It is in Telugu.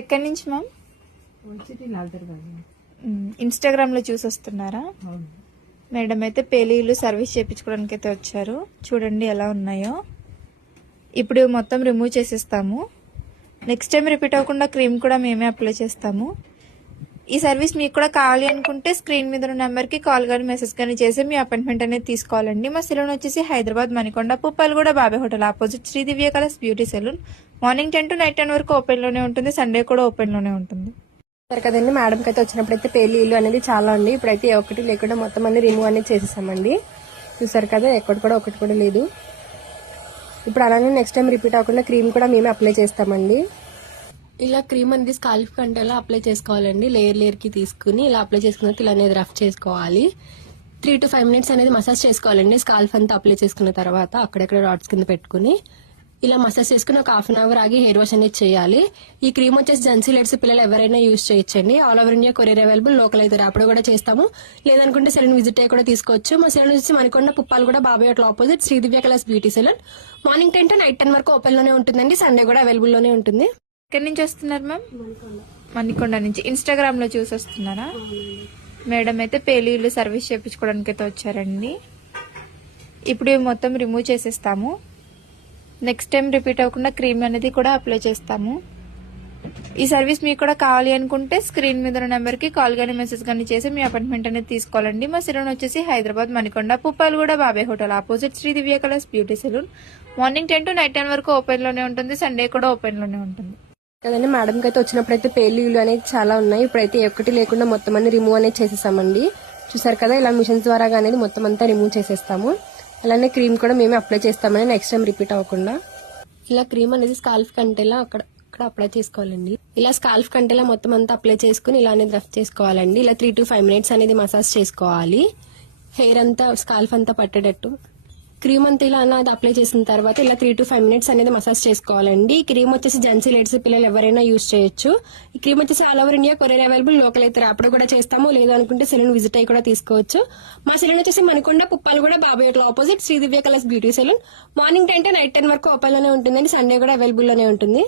ఎక్కడి నుంచి మ్యామ్? ఇన్స్టాగ్రామ్ లో చూసి వస్తున్నారా? మేడం అయితే పేలీలు సర్వీస్ చేయించుకోవడానికి అయితే వచ్చారు. చూడండి ఎలా ఉన్నాయో. ఇప్పుడు మొత్తం రిమూవ్ చేసేస్తాము. నెక్స్ట్ టైం రిపీట్ అవ్వకుండా క్రీమ్ కూడా మేమే అప్లై చేస్తాము. ఈ సర్వీస్ మీకు కూడా కావాలి అనుకుంటే స్క్రీన్ మీద ఉన్న నెంబర్కి కాల్ కానీ మెసేజ్ కానీ చేసి మీ అపాయింట్మెంట్ అనేది తీసుకోవాలండి. మా సెలూన్ వచ్చేసి Hyderabad Manikonda Puppalaguda Babai hotel opposite Sri Divya colours beauty salon. Morning 10 to night 10 వరకు ఓపెన్ లోనే ఉంటుంది. సండే కూడా ఓపెన్ లోనే ఉంటుంది. సరే కదండి, మేడంకి అయితే వచ్చినప్పుడు అయితే పేలీలు అనేది చాలా ఉంది. ఇప్పుడైతే ఒకటి లేకుండా మొత్తం అన్ని రిమూవ్ అనేది చేసేసామండి. చూసారు కదా, ఒకటి కూడా లేదు. ఇప్పుడు అలానే నెక్స్ట్ టైం రిపీట్ అవ్వకుండా క్రీమ్ కూడా మేమే అప్లై చేస్తామండి. ఇలా క్రీమ్ అనేది స్కాల్ఫ్ కంటే అప్లై చేసుకోవాలండి. లేయర్ కి తీసుకుని ఇలా అప్లై చేసుకున్న ఇలా అనేది రఫ్ చేసుకోవాలి. 3 to 5 minutes అనేది మసాజ్ చేసుకోవాలండి. స్కాల్ఫ్ అంతా అప్లై చేసుకున్న తర్వాత అక్కడెక్కడ డాట్స్ కింద పెట్టుకుని ఇలా మసాజ్ చేసుకుని ఒక 1/2 hour ఆగి హెయిర్ వాష్ అనేది చేయాలి. ఈ క్రీమ్ వచ్చేసి జెన్సీ లెడ్స్ పిల్లలు ఎవరైనా యూజ్ చేయొచ్చండి. All over India courier available. Local అయితే అప్పుడు కూడా చేస్తాము. లేదనుకుంటే సెలూన్ విజిట్ అయ్యి కూడా తీసుకోవచ్చు. మా సెలూన్ వచ్చి మణికొండ పుప్పాలు కూడా Babai hotel opposite Sri Divya colours beauty salon. Morning 10 to night 10 వరకు ఓపెన్ లోనే ఉంటుందండి. సండే కూడా అవైలబుల్ లోనే ఉంటుంది. ఎక్కడి నుంచి వస్తున్నారు మ్యామ్? మణికొండ నుంచి. ఇన్స్టాగ్రామ్ లో చూసి వస్తున్నారా? మేడం అయితే పేలీలు సర్వీస్ చేయించుకోవడానికి అయితే వచ్చారండి. ఇప్పుడు మొత్తం రిమూవ్ చేసేస్తాము. నెక్స్ట్ టైం రిపీట్ అవ్వకుండా క్రీమ్ అనేది కూడా అప్లై చేస్తాము. ఈ సర్వీస్ మీకు కూడా కావాలి అనుకుంటే స్క్రీన్ మీద ఉన్న నెంబర్ కి కాల్ గానీ మెసేజ్ గానీ చేసి మీ అపాయింట్మెంట్ అనేది తీసుకోవాలండి. మా సెలూన్ వచ్చేసి Hyderabad Manikonda Puppalaguda Babai hotel opposite Sri Divya colours beauty salon. Morning 10 to night 10 వరకు ఓపెన్ లోనే ఉంటుంది. సండే కూడా ఓపెన్ లోనే ఉంటుంది. కదండి, మేడంకి అయితే వచ్చినప్పుడు అయితే పేలీలు అనేది చాలా ఉన్నాయి. ఇప్పుడైతే ఒకటి లేకుండా మొత్తం అన్ని రిమూవ్ అనేది చేసేసామండి. చూసారు కదా, ఇలా మిషన్స్ ద్వారా అనేది మొత్తం అంతా రిమూవ్ చేసేస్తాము. అలానే క్రీమ్ కూడా మేమే అప్లై చేస్తామని నెక్స్ట్ టైం రిపీట్ అవ్వకుండా. ఇలా క్రీమ్ అనేది స్కాల్ఫ్ కంటేలా అక్కడ అప్లై చేసుకోవాలండి. ఇలా స్కాల్ఫ్ కంటేలా మొత్తం అంతా అప్లై చేసుకుని ఇలా అనేది రఫ్ చేసుకోవాలండి. ఇలా 3 to 5 minutes అనేది మసాజ్ చేసుకోవాలి. హెయిర్ అంతా స్కాల్ఫ్ అంతా పట్టేటట్టు క్రీమ్ అంతా ఇలా అది అప్లై చేసిన తర్వాత ఇలా 3 to 5 minutes అనేది మసాజ్ చేసుకోవాలండి. ఈ క్రీమ్ వచ్చేసి జెన్సీ లెడ్స్ పిల్లలు ఎవరైనా యూజ్ చేయొచ్చు. ఈ క్రీమ్ వచ్చేసి all over India courier available. Local అయితే అప్పుడు కూడా చేస్తాము. లేదు అనుకుంటే సెలూన్ విజిట్ అయ్యి కూడా తీసుకోవచ్చు. మా సెలూన్ వచ్చేసి మణికొండ పుప్పాలు కూడా Babai hotel opposite Sri Divya colours beauty salon. Morning 10 to night 10 వరకు ఓపెన్ లోనే ఉంటుందండి. సండే కూడా అవైలబుల్ లోనే ఉంటుంది.